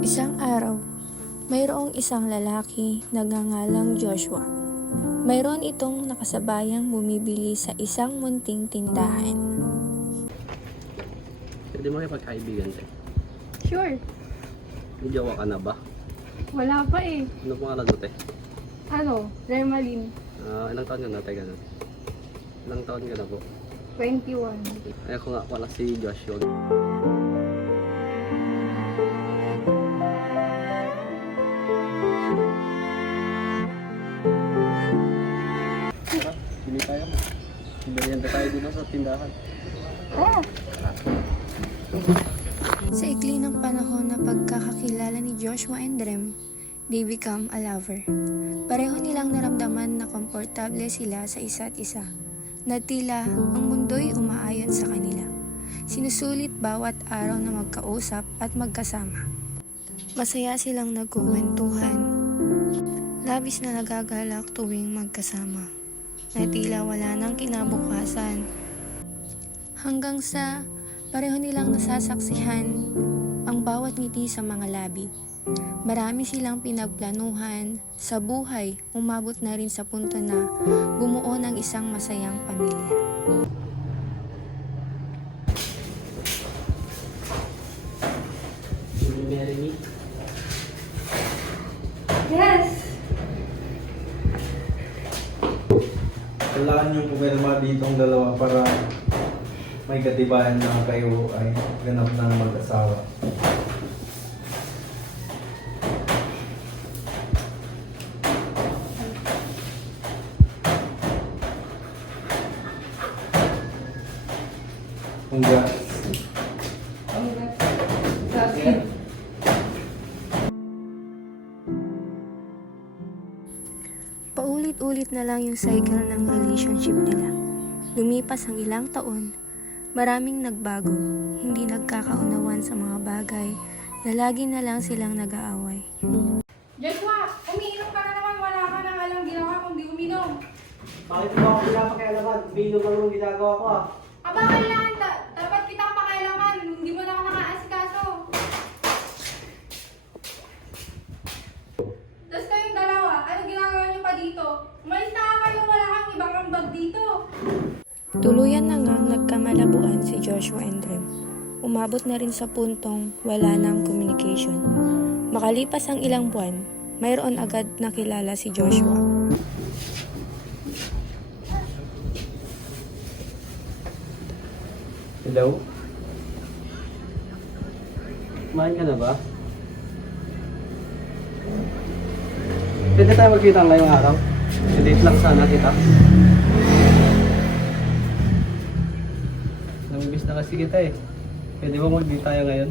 Isang araw, mayroong isang lalaki nagngangalang Joshua. Mayroon itong nakasabayang bumibili sa isang munting tindahan. Pwede mo kipagkaibigan tayo. Sure, May jowa ka na ba? wala pa eh. Ano pangalan mo te? Remalin, Ilang taon ka na tayo ganun? Ilang taon ka na po? 21. Ay ako nga pala si Joshua. Tara, bili tayo. Biberienda tayo dito sa tindahan. Sa ikli ng panahon na pagkakakilala ni Joshua and Rem, they become a lover. Pareho nilang naramdaman na komportable sila sa isa't isa, na tila ang mundo'y umaayon sa kanila. Sinusulit bawat araw na magkausap at magkasama. Masaya silang nagkukwentuhan, labis na nagagalak tuwing magkasama, na tila wala nang kinabukasan. Hanggang sa pareho nilang nasasaksihan ang bawat ngiti sa mga labi. Marami silang pinagplanuhan sa buhay, umabot na rin sa punto na bumuo ng isang masayang pamilya. Yes! Kailangan yung pumirma ditong dalawa para may katibayan na kayo ay ganap ng mag-asawa. Congrats. Paulit-ulit na lang yung cycle ng relationship nila. Lumipas ang ilang taon, maraming nagbago, hindi nagkakaunawan sa mga bagay na lagi na lang silang nag-aaway. Joshua, umiinom ka na naman. Wala ka nang alam ginawa kundi uminom. Bakit mo ako pinapakialaman? Bilog lang yung ginagawa ko ah. Aba, kailangan dapat kitang pakailaman. Hindi mo na ako nakaasikaso. Tapos kayong dalawa, ano ginagawa niyo pa dito? Umalis na nga kayo, wala kang ibang ambag dito. Tuluyan na nga nagkamalabuan si Joshua and Rem. Umabot na rin sa puntong wala nang communication. Makalipas ang ilang buwan, mayroon agad nakilala si Joshua. Hello? Kumain ka na ba? Pwede tayo magkita ngayong araw? I-date lang sana kita. Namimiss na kasi kita eh. Pwede ba mag-date tayo ngayon?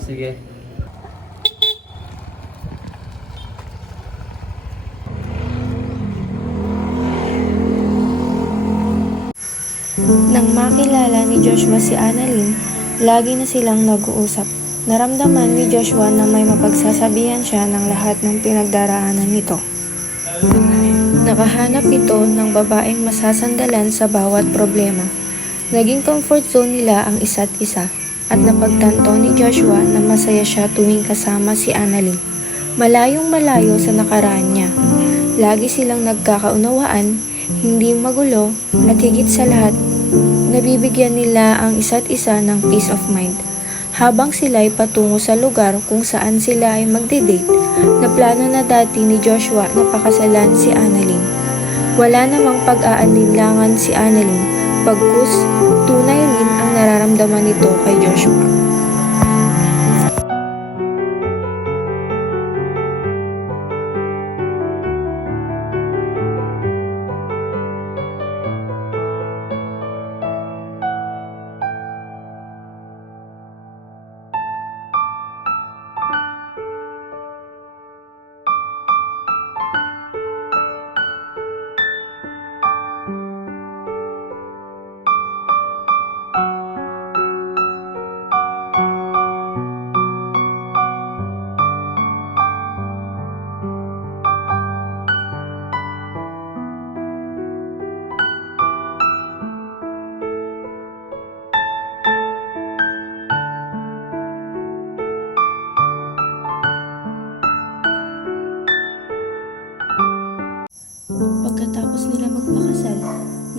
Sige. Nang makilala ni Joshua si Annalyn, lagi na silang nag-uusap. Naramdaman ni Joshua na may mapagsasabihan siya ng lahat ng pinagdaraanan nito. Nakahanap ito ng babaeng masasandalan sa bawat problema. Naging comfort zone nila ang isa't isa at napagtanto ni Joshua na masaya siya tuwing kasama si Annalyn. Malayong malayo sa nakaraan niya. Lagi silang nagkakaunawaan, hindi magulo at higit sa lahat, nabibigyan nila ang isa't isa ng peace of mind. Habang sila'y patungo sa lugar kung saan sila ay magde-date, na plano na dati ni Joshua na pakasalan si Annalyn. Wala namang pag-aalinlangan si Annalyn, pagkus tunay rin ang nararamdaman nito kay Joshua.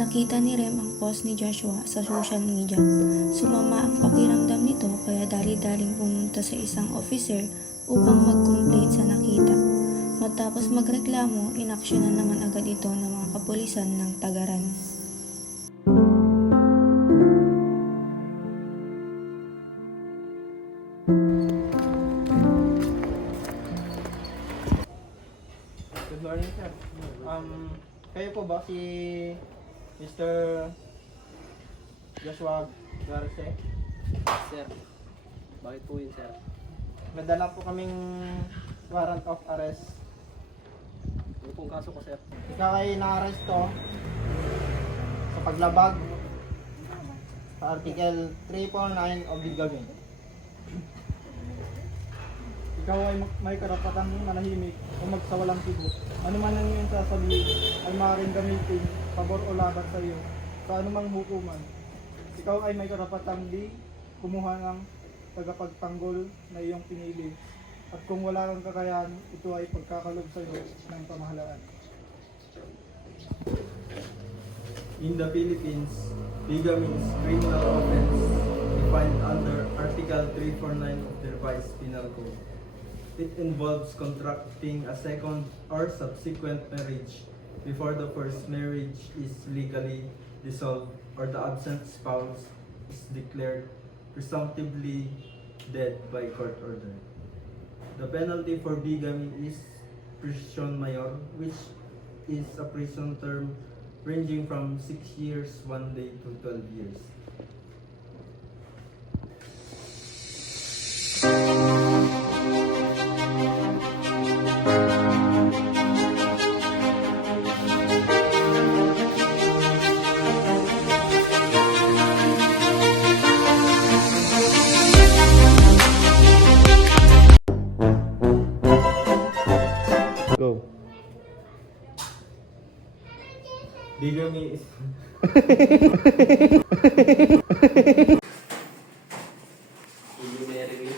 Nakita ni Rem ang post ni Joshua sa social media. Sumama ang pakiramdam nito kaya dali-daling pumunta sa isang officer upang mag-complain sa nakita. Matapos magreklamo, inaksyonan naman agad ito ng mga kapulisan ng Tagaran. Good morning, sir. Kayo po ba si Mr. Joshua Garce? Sir, bakit po yun, sir? Nadala po kaming warrant of arrest. Ano pong kaso ko, sir? Ikaw ay na-arresto sa paglabag sa Article 349 of Bigamy. Ikaw ay may karapatang manahimik o magsawalang tibo. Ano man ang iyong sasabihin ay maaaring gamitin, pabor o laban sa iyo sa anumang hukuman. Ikaw ay may karapatang di kumuha ng tagapagtanggol na iyong pinili. At kung wala kang kakayahan, ito ay pagkakalob sa iyo ng pamahalaan. In the Philippines, bigamy is criminal offense defined under Article 349 of the Revised Penal Code. It involves contracting a second or subsequent marriage before the first marriage is legally dissolved or the absent spouse is declared presumptively dead by court order. The penalty for bigamy is prison mayor, which is a prison term ranging from 6 years 1 day to 12 years. Go. Bigamy is Engineering.